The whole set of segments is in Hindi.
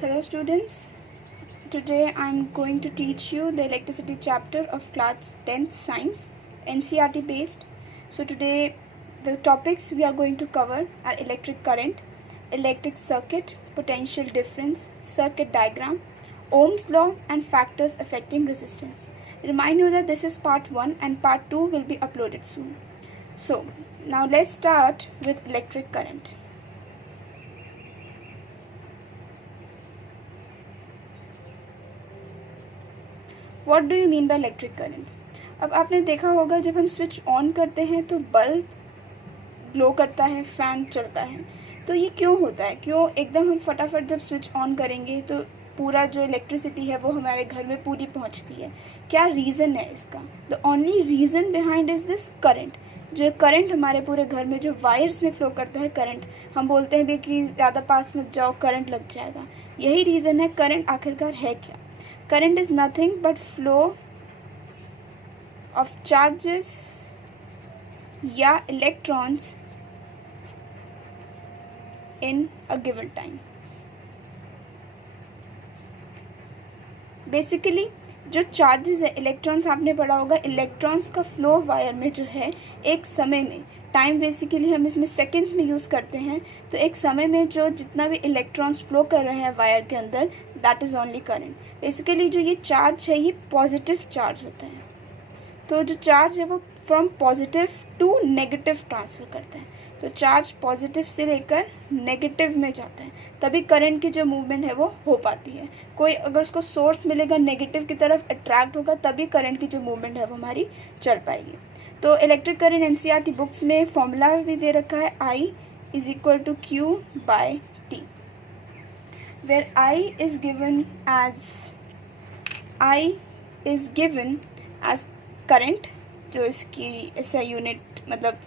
Hello students, today I am going to teach you the electricity chapter of class 10th science, NCERT based. So today the topics we are going to cover are electric current, electric circuit, potential difference, circuit diagram, Ohm's law and factors affecting resistance. Remind you that this is part 1 and part 2 will be uploaded soon. So now let's start with electric current. What do you mean by electric current? अब आपने देखा होगा जब हम स्विच ऑन करते हैं तो बल्ब ग्लो करता है, फैन चलता है. तो ये क्यों होता है? क्यों एकदम हम फटाफट जब स्विच ऑन करेंगे तो पूरा जो इलेक्ट्रिसिटी है वो हमारे घर में पूरी पहुंचती है? क्या रीज़न है इसका? The only reason behind is this current. जो करंट हमारे पूरे घर में जो वायर्स में फ्लो करता है करंट, हम बोलते हैं भी कि ज़्यादा पास मत जाओ, करंट लग जाएगा. यही रीज़न है. करंट आखिरकार है क्या? Current is nothing but flow of charges या electrons in a given time. Basically जो चार्जेस है, इलेक्ट्रॉन्स आपने पढ़ा होगा, इलेक्ट्रॉन्स का फ्लो वायर में जो है एक समय में, टाइम बेसिकली हम इसमें सेकेंड्स में यूज़ करते हैं, तो एक समय में जो जितना भी इलेक्ट्रॉन्स फ्लो कर रहे हैं वायर के अंदर, that is only current. Basically जो ये चार्ज है ये पॉजिटिव चार्ज होता है. तो जो चार्ज है वो from positive to negative transfer करता है. तो चार्ज पॉजिटिव से लेकर नेगेटिव में जाता है, तभी करंट की जो मूवमेंट है वो हो पाती है. कोई अगर उसको सोर्स मिलेगा नेगेटिव की तरफ अट्रैक्ट होगा, तभी करंट की जो मूवमेंट है वो हमारी चल पाएगी. तो इलेक्ट्रिक करंट एनसीईआरटी बुक्स में फॉर्मूला भी दे रखा है, I is equal to Q by T, where I is given as current, जो इसकी ऐसा यूनिट मतलब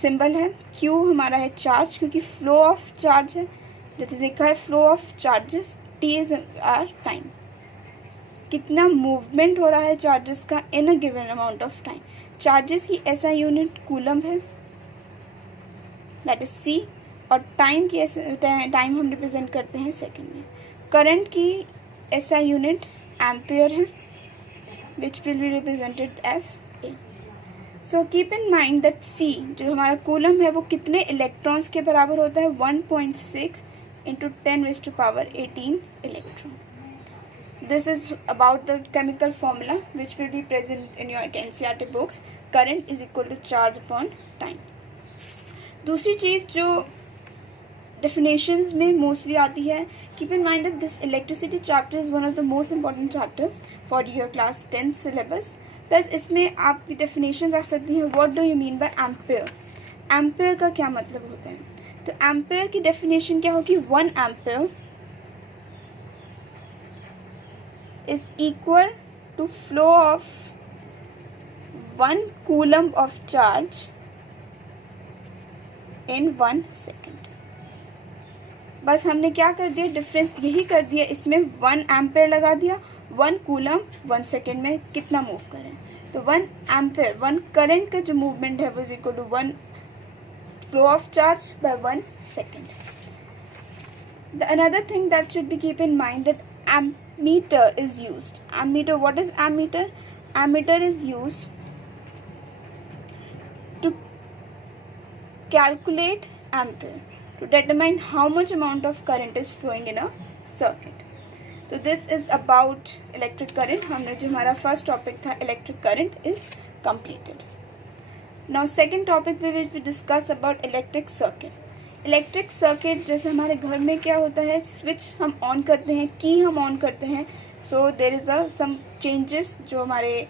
सिंबल है. Q हमारा है चार्ज, क्योंकि फ्लो ऑफ चार्ज है, जैसे लिखा है flow of charges. T is our time, कितना मूवमेंट हो रहा है चार्जेस का in a given amount of time. Charges की ऐसा यूनिट कूलम है, दैट इज C, और टाइम की टाइम हम रिप्रेजेंट करते हैं सेकंड में. करंट की ऐसा यूनिट एम्पियर है, which will be represented as A. So keep in mind that C जो हमारा कूलम है वो कितने इलेक्ट्रॉन्स के बराबर होता है? 1.6 into 10⁻18 electron. This is about the chemical formula which will be present in your NCERT books. Current is equal to charge upon time. दूसरी चीज़ जो definitions में mostly आती है, keep in mind that this electricity chapter is one of the most important chapter for your class 10th syllabus. Plus इसमें आपकी definitions आ सकती हैं. What do you mean by ampere? Ampere का क्या मतलब होता है? तो ampere की definition क्या होगी? 1 ampere is equal to flow of 1 coulomb of charge in 1 second. बस हमने क्या कर दिया, डिफरेंस यही कर दिया, इसमें 1 एम्पेयर लगा दिया. 1 कूलम 1 सेकेंड में कितना मूव करें, तो 1 एम्पेयर 1 करंट का जो मूवमेंट है वो is equal to 1 flow of charge by 1 second. The another thing that should be keep in mind that ammeter is used. Ammeter, what is ammeter? Ammeter is used to calculate ampere, to determine how much amount of current is flowing in a circuit. So this is about electric current. हमने जो हमारा first topic था electric current is completed. Now second topic we will discuss about electric circuit. Electric circuit, जैसे हमारे घर में क्या होता है, स्विच हम ऑन करते हैं, की हम ऑन करते हैं, सो there is a some changes जो हमारे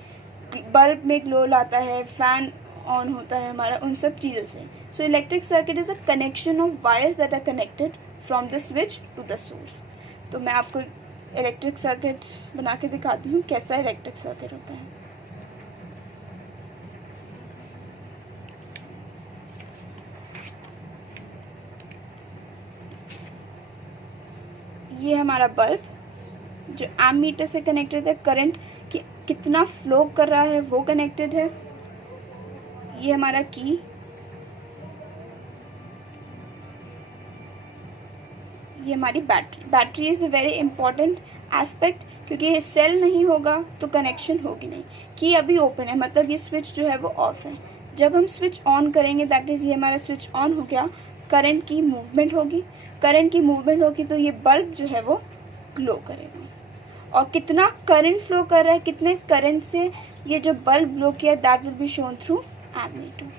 बल्ब में ग्लो लाता है, फैन ऑन होता है हमारा, उन सब चीज़ों से. So electric circuit is a connection of wires that are connected from the switch to the source. तो मैं आपको इलेक्ट्रिक सर्किट बना के दिखाती हूँ कैसा इलेक्ट्रिक सर्किट होता है. ये हमारा बल्ब जो एमीटर से कनेक्टेड है, करंट कि कितना फ्लो कर रहा है वो कनेक्टेड है. ये हमारा की, ये हमारी battery. Battery is a very important aspect, क्योंकि ये सेल नहीं होगा तो कनेक्शन होगी नहीं। की अभी ओपन है, मतलब ये स्विच जो है वो ऑफ है। जब हम स्विच ऑन करेंगे, दैट इज़ ये हमारा स्विच ऑन हो गया, करंट की मूवमेंट होगी। करंट की मूवमेंट होगी तो ये बल्ब जो है वो ग्लो करेगा। और कितना करंट फ्लो कर रहा है, कितने करंट से ये जो बल्ब ग्लो किया, that will be shown through ammeter.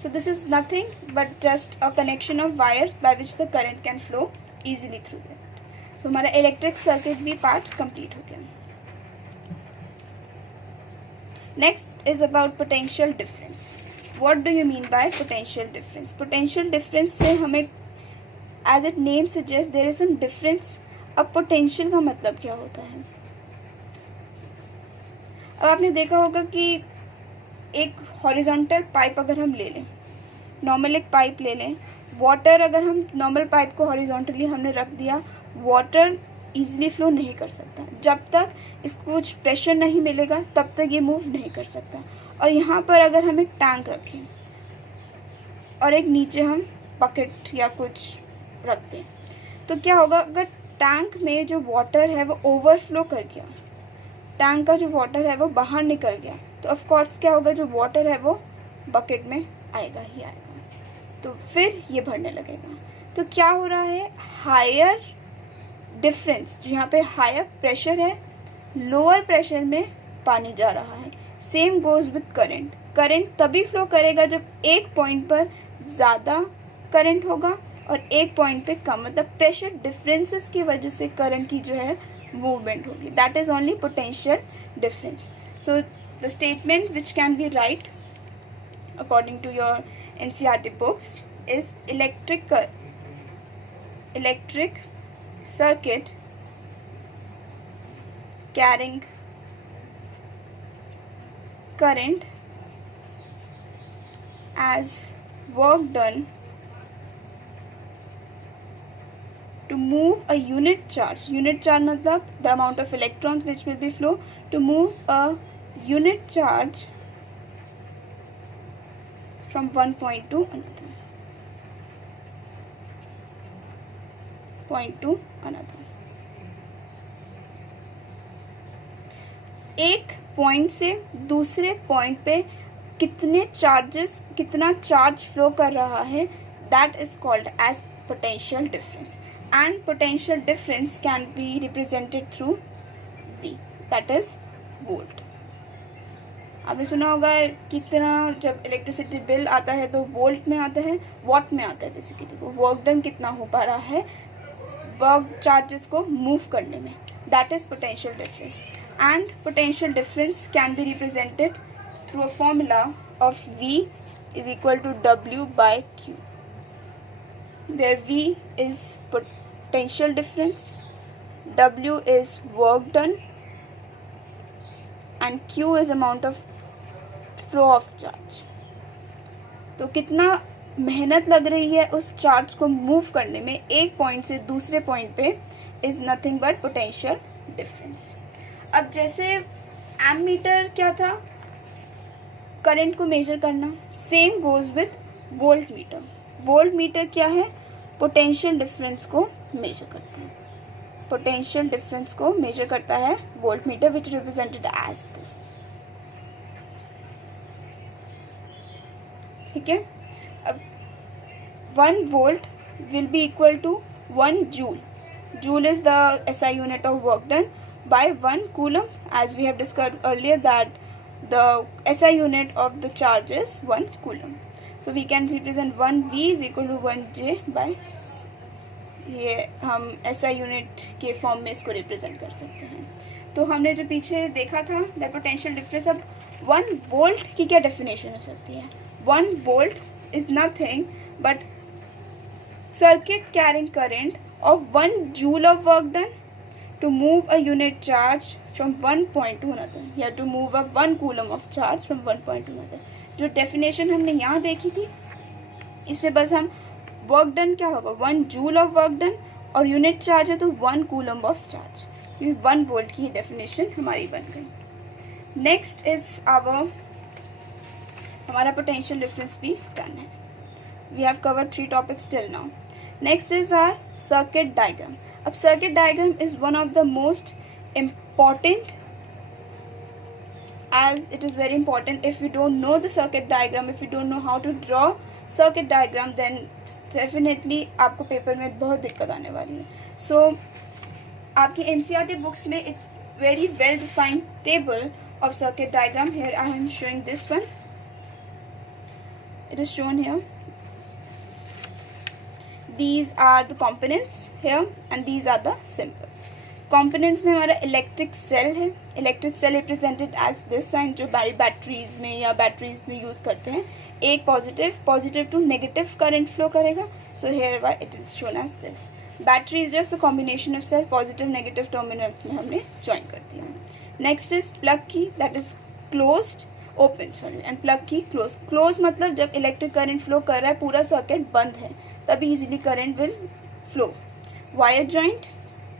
So this is nothing but just a connection of wires by which the current can flow easily through it. So हमारा इलेक्ट्रिक सर्किट भी पार्ट कंप्लीट हो गया। Next is about potential difference. What do you mean by potential difference? Potential difference से हमें, as it name suggest, there is some difference. अब पोटेंशियल का मतलब क्या होता है? अब आपने देखा होगा कि एक हॉरिजॉन्टल पाइप अगर हम ले लें, नॉर्मल एक पाइप ले लें, वाटर अगर हम नॉर्मल पाइप को हॉरिजॉन्टली हमने रख दिया, वाटर ईजिली फ्लो नहीं कर सकता। जब तक इसको कुछ प्रेशर नहीं मिलेगा तब तक ये मूव नहीं कर सकता। और यहाँ पर अगर हम एक टैंक रखें और एक नीचे हम बकेट या कुछ रख दें, तो क्या होगा? अगर टैंक में जो वाटर है वो ओवरफ्लो कर गया, टैंक का जो वाटर है वो बाहर निकल गया, तो ऑफ कोर्स क्या होगा? जो वाटर है वो बकेट में आएगा ही आएगा, तो फिर ये भरने लगेगा। तो क्या हो रहा है? हायर डिफरेंस, जो यहाँ पे हायर प्रेशर है, लोअर प्रेशर में पानी जा रहा है। Same goes with current. Current तभी फ्लो करेगा जब एक पॉइंट पर ज़्यादा करंट होगा और एक पॉइंट पे कम, मतलब प्रेशर डिफरेंसेस की वजह से करंट की जो है मूवमेंट होगी। That is only potential difference. So the statement which can be write according to your NCERT books is electric circuit carrying current as work done to move a unit charge. Unit charge मतलब the amount of electrons which will be flow to move a unit charge from one point to another. Point to another. एक पॉइंट से दूसरे पॉइंट पे कितना चार्ज फ्लो कर रहा है, that is called as potential difference. And potential difference can be represented through V, that is volt. आपने सुना होगा कितना, जब इलेक्ट्रिसिटी बिल आता है तो वोल्ट में आता है, वॉट में आता है। बेसिकली वो वर्क डन कितना हो पा रहा है वर्क चार्जेस को मूव करने में, that is potential difference. And potential difference can be represented through a formula of V is equal to W by Q, where V is potential difference, W is work done, and Q is amount of flow of charge. तो कितना मेहनत लग रही है उस चार्ज को मूव करने में एक पॉइंट से दूसरे पॉइंट पे, is nothing but potential difference. अब जैसे एमीटर क्या था? करंट को मेजर करना। Same goes with volt meter. Volt meter क्या है? पोटेंशियल डिफरेंस को मेजर करता है। पोटेंशियल डिफरेंस को मेजर करता है voltmeter, which represented as this. ठीक है। अब 1 volt will be equal to 1 joule. Joule is the SI unit of work done by 1 coulomb, as we have discussed earlier that the SI unit of the charge is 1 coulomb. So we can represent 1 V is equal to 1 J by, ये हम SI यूनिट के फॉर्म में इसको रिप्रेजेंट कर सकते हैं। तो हमने जो पीछे देखा था द पोटेंशियल डिफरेंस, अब 1 वोल्ट की क्या डेफिनेशन हो सकती है? 1 volt is nothing but circuit carrying current of 1 joule of work done to move a unit charge from one point to another, या to move a 1 coulomb of charge from one point to another। जो डेफिनेशन हमने यहाँ देखी थी, इसमें बस हम वर्क डन क्या होगा? 1 joule of work done, और यूनिट चार्ज है तो 1 coulomb of charge, क्योंकि 1 volt की डेफिनेशन हमारी बन गई। नेक्स्ट इज हमारा पोटेंशियल डिफरेंस भी डन है। We have covered 3 topics till now. Next is our circuit diagram. अब circuit diagram is one of the most important, as it is very important. If you don't know the circuit diagram, if you don't know how to draw circuit diagram, then definitely आपको पेपर में बहुत दिक्कत आने वाली है. So आपकी NCERT books में it's very well defined table of circuit diagram. Here I am showing this one. It is shown here. These are the components here and these are the symbols. Components में हमारा इलेक्ट्रिक सेल है. Electric cell represented as this sign, जो बैटरीज में या बैटरीज में यूज़ करते हैं. एक positive to negative current flow करेगा. So here why it is shown as this. Battery is just a combination of cell. Positive negative terminals में हमने ज्वाइन कर दिया. Next is plug key, that is closed open, sorry, and plug key close मतलब जब इलेक्ट्रिक करंट फ्लो कर रहा है, पूरा सर्किट बंद है, तभी easily current will flow. Wire joint,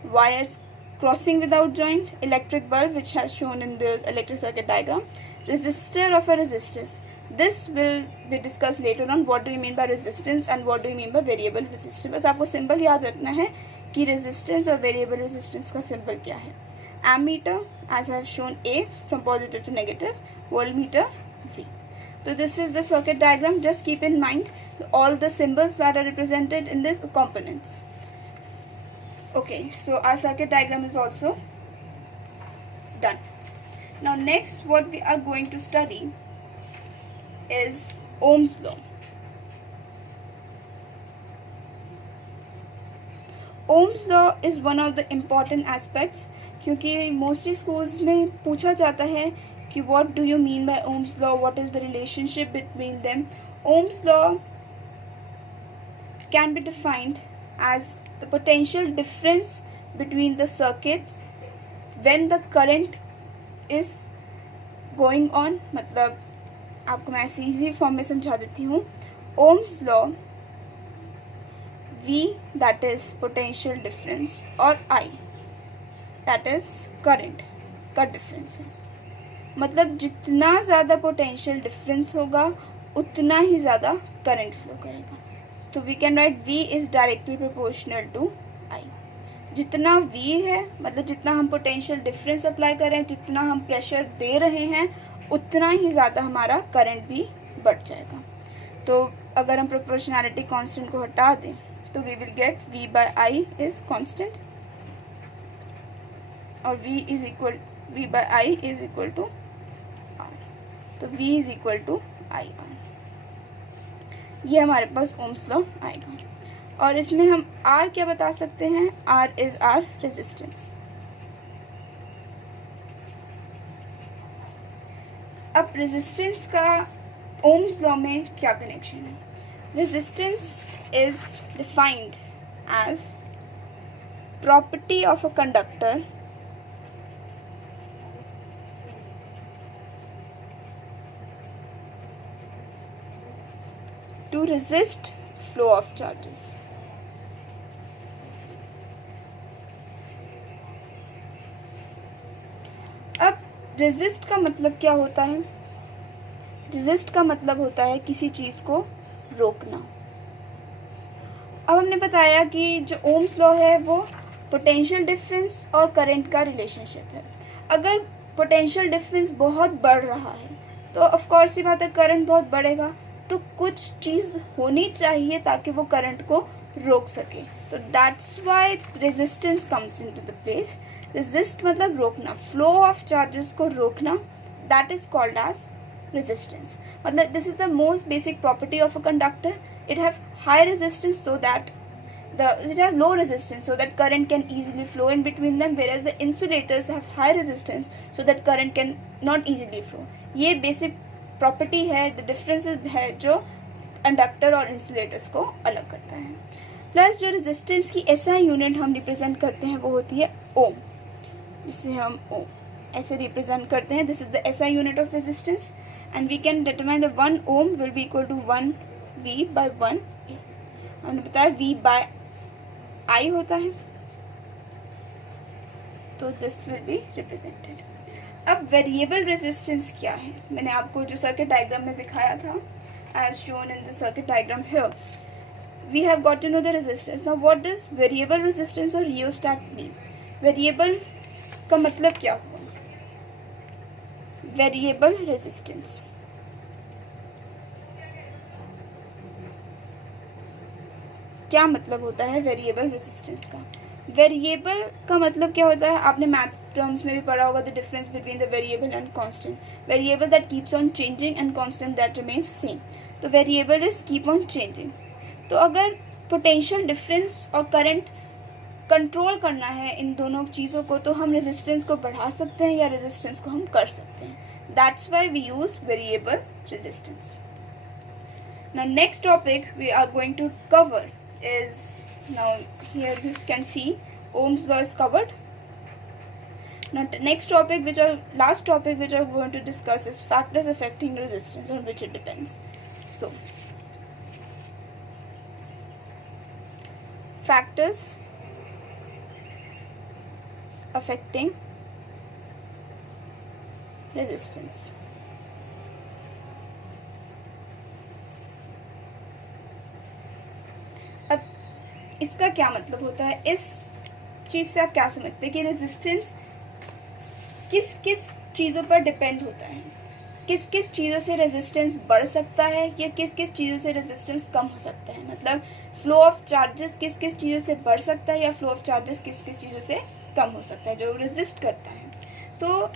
wires crossing without joint. Electric bulb, which has shown in this electric circuit diagram. Resistor of a resistance. This will be discussed later on. What do you mean by resistance and what do you mean by variable resistance? बस आपको सिंबल याद रखना है कि resistance और variable resistance का सिंबल क्या है. Ammeter, as I have shown A, from positive to negative. Voltmeter, V. So this is the circuit diagram. Just keep in mind all the symbols that are represented in these components. Okay, so our circuit diagram is also done. Now next what we are going to study is Ohm's law. Ohm's law is one of the important aspects, क्योंकि mostly schools में पूछा जाता है कि what do you mean by Ohm's law, what is the relationship between them. Ohm's law can be defined as the potential difference between the circuits when the current is going on. मतलब आपको मैं ऐसे easy form में समझा देती हूँ. Ohm's law, V that is potential difference और I that is current का difference है. मतलब जितना ज़्यादा potential difference होगा उतना ही ज़्यादा current flow करेगा. तो we can write V is directly proportional to I. जितना V है मतलब जितना हम पोटेंशियल डिफरेंस अप्लाई कर रहे हैं, जितना हम प्रेशर दे रहे हैं, उतना ही ज़्यादा हमारा करंट भी बढ़ जाएगा. तो अगर हम प्रोपोर्शनैलिटी कांस्टेंट को हटा दें तो we will get V by I is constant और V by I is equal to R. तो V is equal to I R. ये हमारे पास ओम्स लॉ आएगा. और इसमें हम R क्या बता सकते हैं? R is R resistance. अब रेजिस्टेंस का ओम्स लॉ में क्या कनेक्शन है? Resistance is defined as property of a conductor to resist flow of charges. अब resist का मतलब क्या होता है? resist का मतलब होता है किसी चीज को रोकना. अब हमने बताया कि जो ओम्स लॉ है वो पोटेंशियल डिफरेंस और करंट का रिलेशनशिप है. अगर पोटेंशियल डिफरेंस बहुत बढ़ रहा है तो ऑफ कोर्स सी बात है करंट बहुत बढ़ेगा. तो कुछ चीज़ होनी चाहिए ताकि वो करंट को रोक सके. तो that's why resistance comes into the place. Resist मतलब रोकना, फ्लो ऑफ चार्जेस को रोकना. That is called as resistance. मतलब this is the most basic property of a conductor. It have high resistance so that it have low resistance so that current can easily flow in between them, whereas the insulators have high resistance so that current can not easily flow. ये basic प्रॉपर्टी है, द डिफरेंस है जो कंडक्टर और इंसुलेटर्स को अलग करता है. प्लस जो रेजिस्टेंस की एसआई यूनिट हम रिप्रेजेंट करते हैं वो होती है ओम, जिसे हम ओम ऐसे रिप्रेजेंट करते हैं. This is the SI unit of resistance and we can determine the 1 ohm will be equal to 1 V by 1 A. हमने बताया V बाय I होता है, तो दिस विल बी रिप्रेजेंटेड. अब वेरिएबल रेजिस्टेंस क्या है? मैंने आपको जो सर्किट डायग्राम में दिखाया था, as shown in the circuit diagram here. We have got to know the resistance. Now what does variable resistance or rheostat means? Variable का मतलब क्या हुआ? Variable resistance. क्या मतलब होता है वेरिएबल रेजिस्टेंस का? वेरिएबल का मतलब क्या होता है? आपने मैथ टर्म्स में भी पढ़ा होगा, the difference between the variable and constant. Variable that keeps on changing and constant that remains same. तो variable is keep on changing. तो अगर पोटेंशियल डिफरेंस और करंट कंट्रोल करना है इन दोनों चीज़ों को, तो हम रेजिस्टेंस को बढ़ा सकते हैं या रेजिस्टेंस को हम कर सकते हैं. That's why we use variable resistance. Now next topic we are going to cover is, now here you can see Ohm's law is covered. Now next topic, which are last topic which I'm going to discuss, is factors affecting resistance on which it depends. So factors affecting resistance. अब इसका क्या मतलब होता है? इस चीज़ से आप क्या समझते हैं कि रेजिस्टेंस किस किस चीज़ों पर डिपेंड होता है? किस किस चीज़ों से रेजिस्टेंस बढ़ सकता है या किस किस चीज़ों से रेजिस्टेंस कम हो सकता है? मतलब फ्लो ऑफ चार्जेस किस किस चीज़ों से बढ़ सकता है या फ्लो ऑफ चार्जेस किस किस चीज़ों से कम हो सकता है जो रेजिस्ट करता है. तो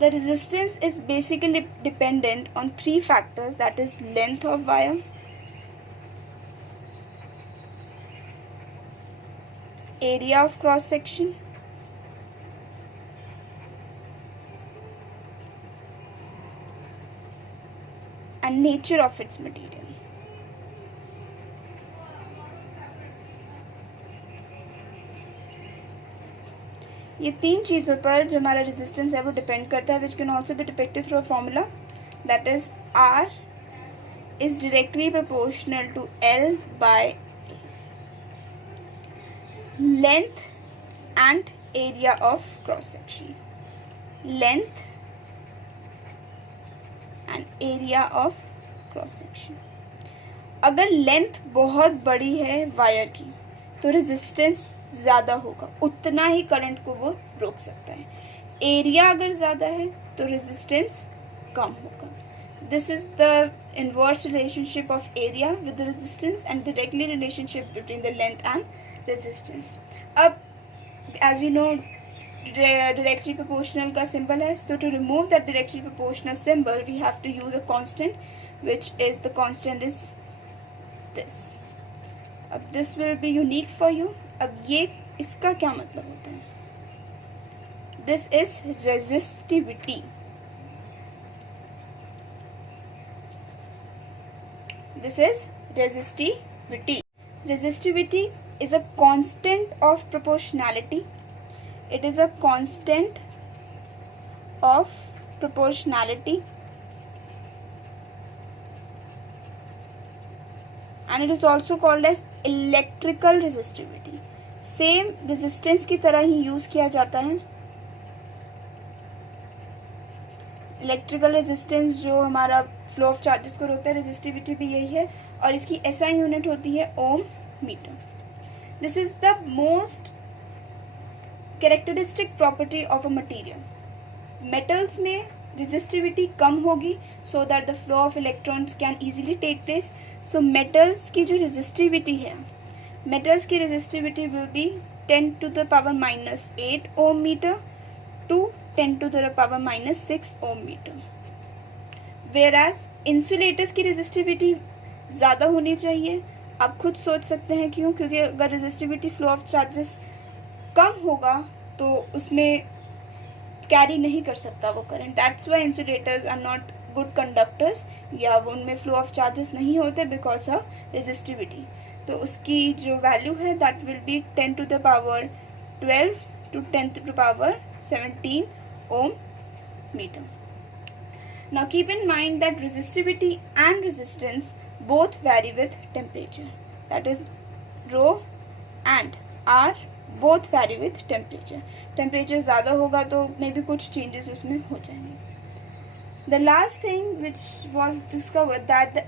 the resistance is basically dependent on 3 factors, that is length of wire, area of cross section, and nature of its material. ये 3 चीज़ों पर जो हमारा रेजिस्टेंस है वो डिपेंड करता है, which can also be depicted through a formula, that is R is directly proportional to L by length and area of cross section. Length and area of cross section. अगर लेंथ बहुत बड़ी है वायर की तो रेजिस्टेंस ज़्यादा होगा, उतना ही करंट को वो रोक सकता है. एरिया अगर ज़्यादा है तो रेजिस्टेंस कम होगा. This is the inverse relationship of area with resistance and directly relationship between the length and resistance. अब as we know directly proportional का symbol है, so to remove that directly proportional symbol we have to use a constant, which is the constant is this. अब this will be unique for you. अब ये इसका क्या मतलब होता है? This is resistivity. This is resistivity. Resistivity is a constant of proportionality. It is a constant of proportionality and it is also called as electrical resistivity. Same resistance की तरह ही यूज किया जाता है. इलेक्ट्रिकल रेजिस्टेंस जो हमारा फ्लो ऑफ चार्जेस को रोकता है, रेजिस्टिविटी भी यही है और इसकी एसआई यूनिट होती है ओम metre. This is the most characteristic property of a material. Metals में resistivity कम होगी so that the flow of electrons can easily take place. So metals की जो resistivity है, metals की resistivity will be 10 to the power minus 8 ohm meter to 10 to the power minus 6 ohm meter. Whereas insulators की resistivity ज़्यादा होनी चाहिए. आप खुद सोच सकते हैं क्यों? क्योंकि अगर रेजिस्टिविटी फ्लो ऑफ चार्जेस कम होगा तो उसमें कैरी नहीं कर सकता वो current. That's why insulators are not good conductors, या वो उनमें फ्लो ऑफ चार्जेस नहीं होते बिकॉज ऑफ रेजिस्टिविटी. तो उसकी जो वैल्यू है that will B 10 to the power 12 to 10 to the power 17 ohm meter. Now keep in mind that resistivity and resistance both vary with temperature. That is rho and R both vary with temperature. Temperature ज़्यादा होगा तो मे भी कुछ changes उसमें हो जाएंगे. The last thing which was discovered, that the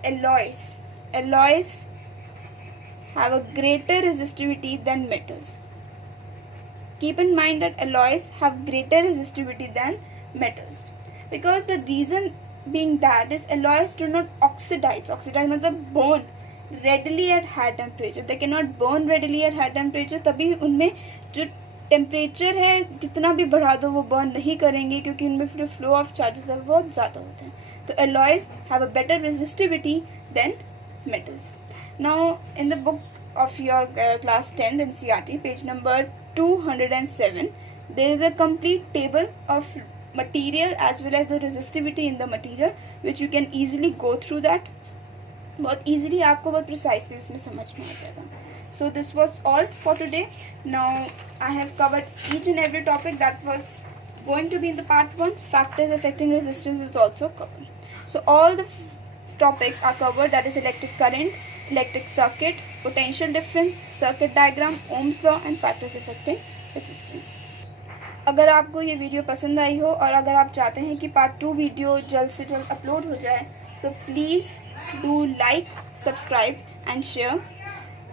alloys have a greater resistivity than metals. Keep in mind that alloys have greater resistivity than metals, because the reason being that is alloys do not oxidize मतलब burn readily at high temperature. They cannot burn readily at high temperature, तभी उनमें जो टेम्परेचर है जितना भी बढ़ा दो वो बर्न नहीं करेंगे, क्योंकि उनमें फिर फ्लो ऑफ चार्जेस है बहुत ज़्यादा होते हैं. तो alloys have a better resistivity than metals. Now in the book of your class 10 NCERT, page number 207, there is a complete table of material as well as the resistivity in the material, which you can easily go through that. बहुत easily आपको बहुत precisely इसमें समझ में आ जाएगा. So this was all for today. Now I have covered each and every topic that was going to be in the part 1. Factors affecting resistance is also covered. So all the topics are covered, that is electric current, electric circuit, potential difference, circuit diagram, Ohm's law and factors affecting resistance. अगर आपको ये वीडियो पसंद आई हो और अगर आप चाहते हैं कि पार्ट 2 वीडियो जल्द से जल्द अपलोड हो जाए, so please do like, subscribe and share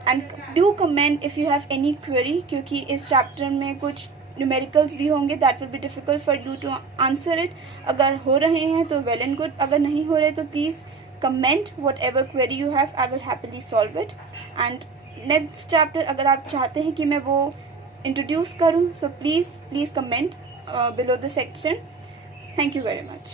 and do comment if you have any query, क्योंकि इस चैप्टर में कुछ न्यूमेरिकल्स भी होंगे that will be difficult for you to answer it. अगर हो रहे हैं तो वेल एंड गुड, अगर नहीं हो रहे तो please comment what ever query you have, I will happily solve it. And next chapter अगर आप चाहते हैं कि मैं वो इंट्रोड्यूस करूँ, so please comment below the section. Thank you very much.